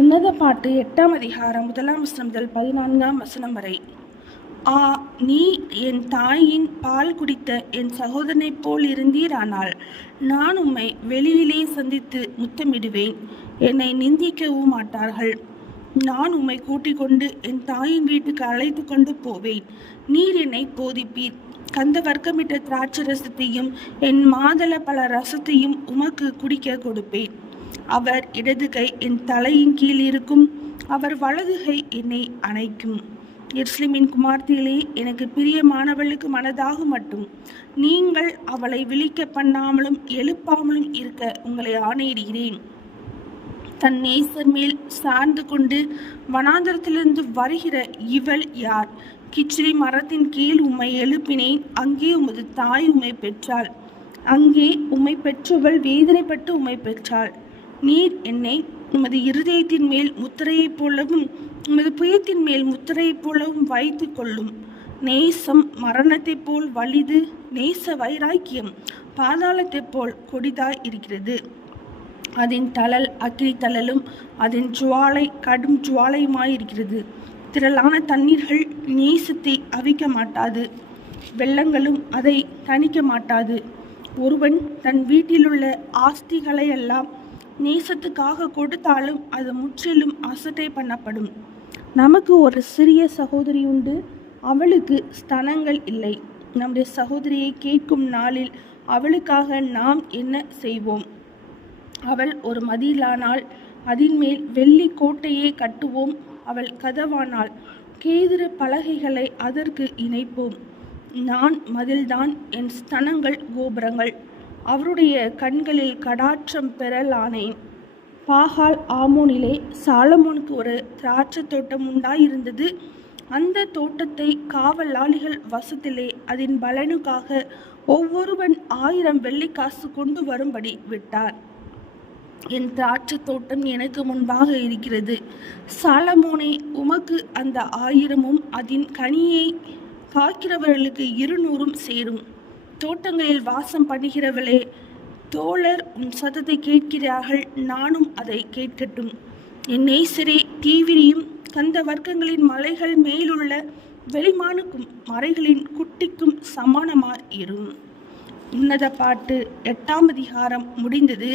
உன்னத பாட்டு 8ஆம் அதிகாரம் 1ஆம் வசனம் முதல் 14ஆம் வசனம் வரை. நீ என் தாயின் பால் குடித்த என் சகோதரனைப் போல் இருந்தீரானால் நான் உம்மை வெளியிலே சந்தித்து முத்தமிடுவேன். என்னை நிந்திக்கவும் மாட்டார்கள். நான் உம்மை கூட்டிக் கொண்டு என் தாயின் வீட்டுக்கு அழைத்து கொண்டு போவேன். நீர் என்னை போதிப்பீர். கந்த வர்க்கமிட்ட திராட்சரசத்தையும் என் மாதள பல ரசத்தையும் உமக்கு குடிக்க கொடுப்பேன். அவர் இடது கை என் தலையின் கீழ் இருக்கும், அவர் வலது கை என்னை அணைக்கும். எருசலேமின் குமார்த்திகளே, எனக்கு பிரியமானவளுக்கு மனதாக மட்டும் நீங்கள் அவளை விழிக்க பண்ணாமலும் எழுப்பாமலும் இருக்க உங்களை ஆணையிடுகிறேன். தன் நேசர் மேல் சார்ந்து கொண்டு வனாந்தரத்திலிருந்து வருகிற இவள் யார்? கிச்சிலி மரத்தின் கீழ் உம்மை எழுப்பினேன். அங்கே உமது தாய் உம்மை பெற்றாள். அங்கே உம்மை பெற்றவள் வேதனைப்பட்டு உம்மை பெற்றாள். நீர் என்னை உமது இருதயத்தின் மேல் முத்திரையைப் போலவும் உமது புயத்தின் மேல் முத்திரையைப் போலவும் வைத்து கொள்ளும். நேசம் மரணத்தைப் போல் வலிது, நேச வைராக்கியம் பாதாளத்தைப் போல் கொடிதாய் இருக்கிறது. அதன் தழல் அக்கினி தழலும் அதன் ஜுவாலை கடும் ஜுவாலையுமாயிருக்கிறது. திரளான தண்ணீர்கள் நேசத்தை அவிக்க மாட்டாது, வெள்ளங்களும் அதை தணிக்க மாட்டாது. ஒருவன் தன் வீட்டிலுள்ள ஆஸ்திகளையெல்லாம் நேசத்துக்காக கொடுத்தாலும் அது முற்றிலும் அசட்டை பண்ணப்படும். நமக்கு ஒரு சிறிய சகோதரி உண்டு, அவளுக்கு ஸ்தனங்கள் இல்லை. நம்முடைய சகோதரியை கேட்கும் நாளில் அவளுக்காக நாம் என்ன செய்வோம்? அவள் ஒரு மதிலானால் அதன் மேல் வெள்ளி கோட்டையே கட்டுவோம். அவள் கதவானால் கேதுரு பலகைகளை அதற்கு இணைப்போம். நான் மதில்தான், என் ஸ்தனங்கள் கோபுரங்கள். அவருடைய கண்களில் கடாட்சம் பெறலானேன். பாகால் ஆமோனிலே சாலமோனுக்கு ஒரு திராட்சை தோட்டம் உண்டாயிருந்தது. அந்த தோட்டத்தை காவலாளிகள் வசத்திலே அதன் பலனுக்காக ஒவ்வொருவன் 1000 வெள்ளிக்காசு கொண்டு வரும்படி விட்டார். என் திராட்சை தோட்டம் எனக்கு முன்பாக இருக்கிறது. சாலமோனே, உமக்கு அந்த 1000 அதன் கனியை காக்கிறவர்களுக்கு 200 சேரும். தோட்டங்களில் வாசம் பண்ணுகிறவளே, தோழர் உன் சத்தத்தை கேட்கிறார்கள், நானும் அதை கேட்கட்டும். என் நேசரே, தீவிரியும் கந்த வர்க்கங்களின் மலைகள் மேலுள்ள வெளிமானுக்கும் மறைகளின் குட்டிக்கும் சமானமாய் இரும். உன்னத பாட்டு 8ஆம் அதிகாரம் முடிந்தது.